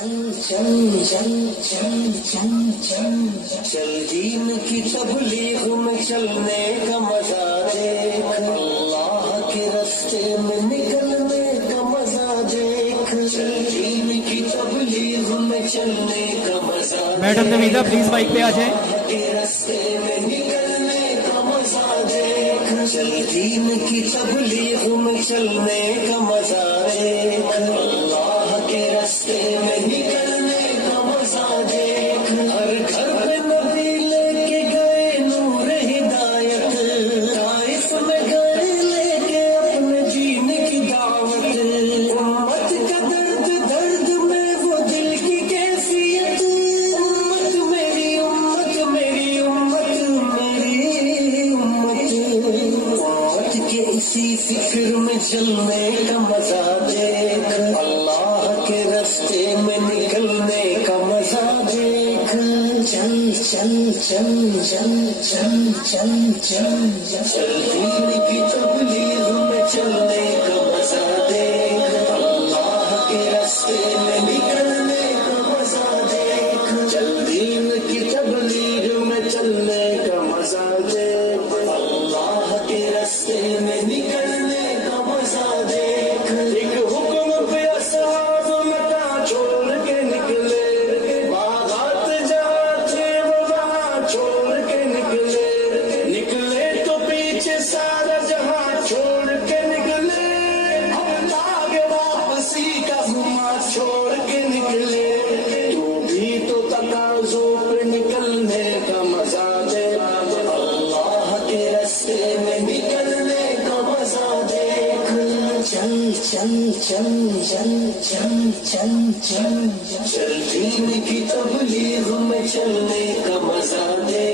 چل دین کی تبلیغ میں چلنے کا مزہ دیکھ، اللہ کے راستے میں نکلنے کا مزہ دیکھ، چل دین کی تبلیغ میں چلنے کا مزہ دیکھ، میڈم نویدہ پلیز مائک پہ آ جائیں، کے راستے میں نکلنے کا مزہ دیکھ، چل دین کی تبلیغ میں چلنے کا مزہ دیکھ، اللہ کے راستے میں نکلنے کا مزہ دیکھ، ہر گھر پہ نبی لے کے گئے نور ہدایت، طائف میں گئے لے کے اپنے دین کی دعوت، امت کا درد درد میں وہ دل کی کیفیت، امت میری امت میری امت میری امت، امت کے اسی فکر میں چلنے کا مزہ دیکھ، اللہ کے راستے میں نکلنے کا مزہ دیکھ، چل چل چل چل چل چل چل چل دین کی تبلیغ میں چلنے کا مزہ دیکھ، اللہ کے راستے میں نکلنے کا مزہ دیکھ، چل دین کی تبلیغ میں چلنے کا مزہ دیکھ، اللہ کے راستے میں نکلنے کا مزہ دیکھ، ایک حکم پہ اصحاب مکہ چھوڑ کے نکلے، باغات جہاں تھے وہ وہاں چھوڑ کے نکلے، نکلے تو پیچھے سارا جہاں چھوڑ کے نکلے، اب آگے واپسی کا گھما چھوڑ کے نکلے، تو بھی تو تقاضوں پہ نکلنے کا مزہ دے، اللہ کے راستے میں نکلنے کا مزہ دیکھ، چل چل چل چل چل چل چل چل دین کی تبلیغ میں چلنے کا مزہ دے،